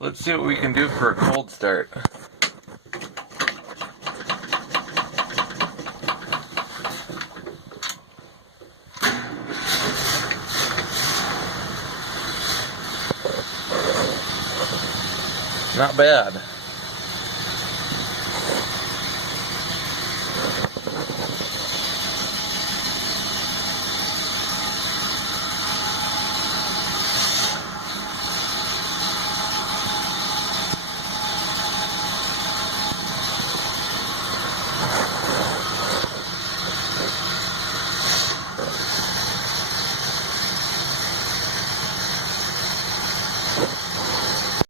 Let's see what we can do for a cold start. Not bad.